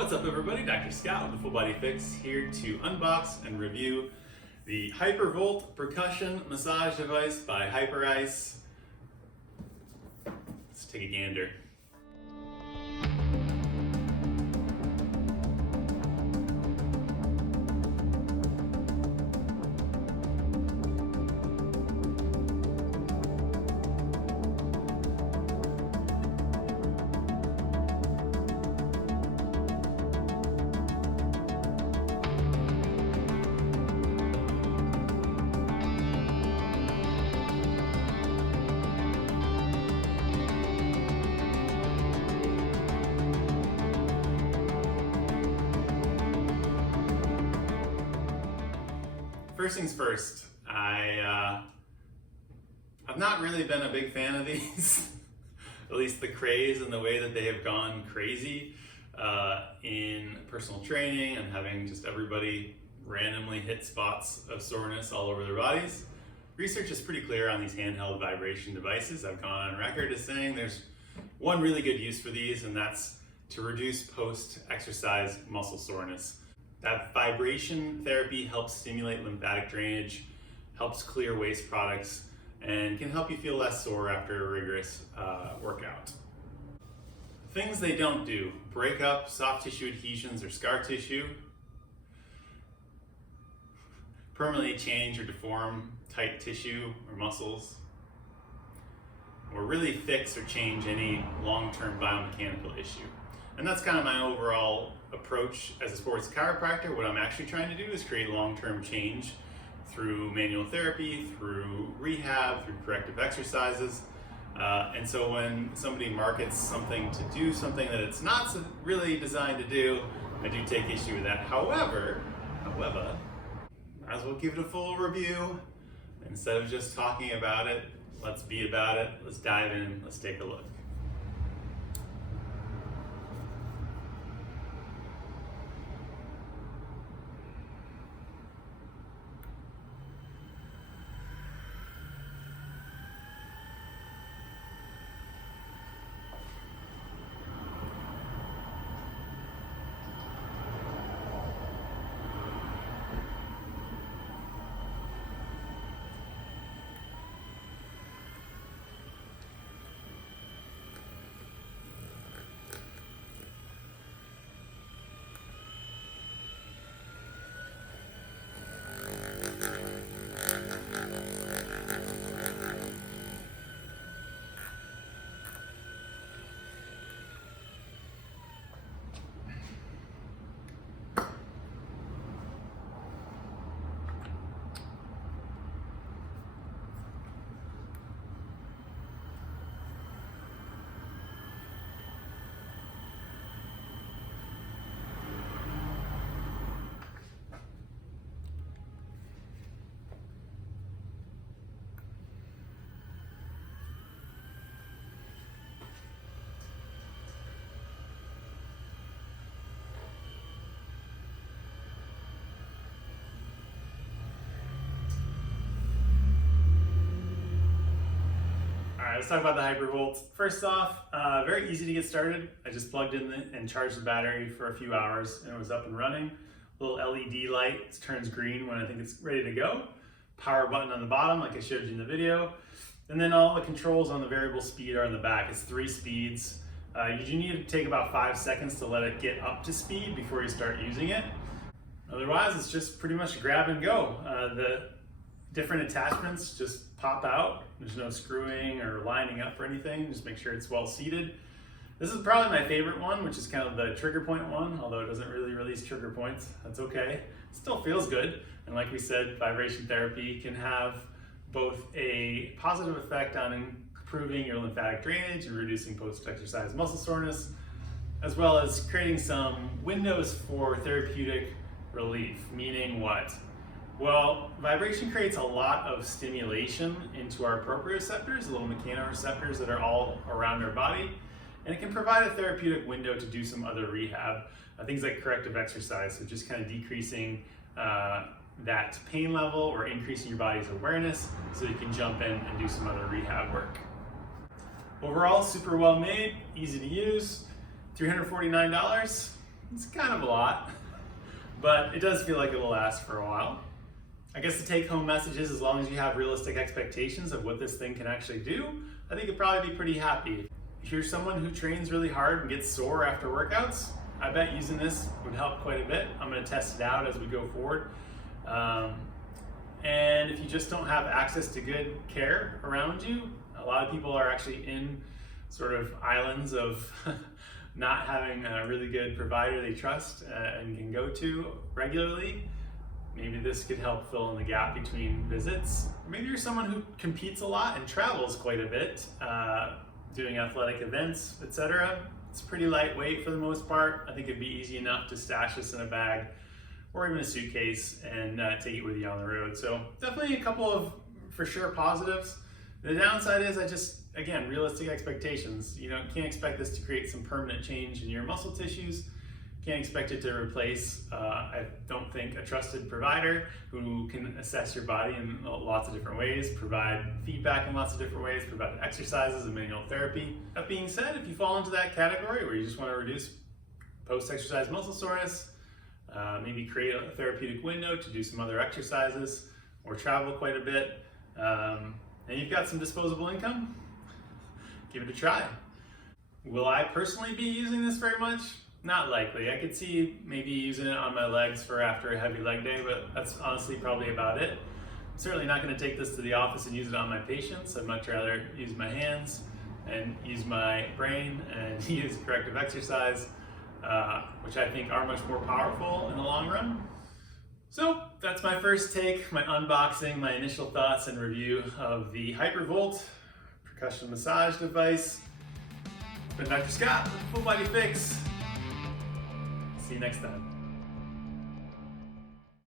What's up everybody, Dr. Scott with the Full Body Fix here to unbox and review the Hypervolt percussion massage device by Hyperice. Let's take a gander. First things first, I've not really been a big fan of these, at least the craze and the way that they have gone crazy in personal training and having just everybody randomly hit spots of soreness all over their bodies. Research is pretty clear on these handheld vibration devices. I've gone on record as saying there's one really good use for these, and that's to reduce post-exercise muscle soreness. That vibration therapy helps stimulate lymphatic drainage, helps clear waste products, and can help you feel less sore after a rigorous workout. Things they don't do: break up soft tissue adhesions or scar tissue, permanently change or deform tight tissue or muscles, or really fix or change any long-term biomechanical issue. And that's kind of my overall approach as a sports chiropractor. What I'm actually trying to do is create long-term change through manual therapy, through rehab, through corrective exercises. And so when somebody markets something to do something that it's not really designed to do, I do take issue with that. However, might as well give it a full review. Instead of just talking about it, let's be about it. Let's dive in, let's take a look. Let's talk about the Hypervolt. First off, very easy to get started. I just plugged in and charged the battery for a few hours and it was up and running. Little LED light turns green when I think it's ready to go. Power button on the bottom like I showed you in the video. And then all the controls on the variable speed are on the back. It's 3 speeds. You need to take about 5 seconds to let it get up to speed before you start using it. Otherwise, it's just pretty much grab and go. The different attachments just pop out. There's no screwing or lining up or anything. Just make sure it's well seated. This is probably my favorite one, which is kind of the trigger point one, although it doesn't really release trigger points. That's okay. It still feels good. And like we said, vibration therapy can have both a positive effect on improving your lymphatic drainage and reducing post-exercise muscle soreness, as well as creating some windows for therapeutic relief. Meaning what? Well, vibration creates a lot of stimulation into our proprioceptors, the little mechanoreceptors that are all around our body, and it can provide a therapeutic window to do some other rehab, things like corrective exercise, so just kind of decreasing that pain level or increasing your body's awareness so you can jump in and do some other rehab work. Overall, super well made, easy to use, $349. It's kind of a lot, but it does feel like it'll last for a while. I guess the take-home message is, as long as you have realistic expectations of what this thing can actually do, I think you'll probably be pretty happy. If you're someone who trains really hard and gets sore after workouts, I bet using this would help quite a bit. I'm going to test it out as we go forward. And if you just don't have access to good care around you, a lot of people are actually in sort of islands of not having a really good provider they trust and can go to regularly. Maybe this could help fill in the gap between visits. Maybe you're someone who competes a lot and travels quite a bit, doing athletic events, etc. It's pretty lightweight for the most part. I think it'd be easy enough to stash this in a bag or even a suitcase and take it with you on the road. So definitely a couple of, for sure, positives. The downside is again, realistic expectations. You can't expect this to create some permanent change in your muscle tissues. Can't expect it to replace, I don't think, a trusted provider who can assess your body in lots of different ways, provide feedback in lots of different ways, provide exercises and manual therapy. That being said, if you fall into that category where you just want to reduce post-exercise muscle soreness, maybe create a therapeutic window to do some other exercises or travel quite a bit, and you've got some disposable income, give it a try. Will I personally be using this very much? Not likely. I could see maybe using it on my legs for after a heavy leg day, but that's honestly probably about it. I'm certainly not going to take this to the office and use it on my patients. I'd much rather use my hands and use my brain and use corrective exercise, which I think are much more powerful in the long run. So that's my first take, my unboxing, my initial thoughts and review of the Hypervolt percussion massage device. It's been Dr. Scott with Full Body Fix. See you next time.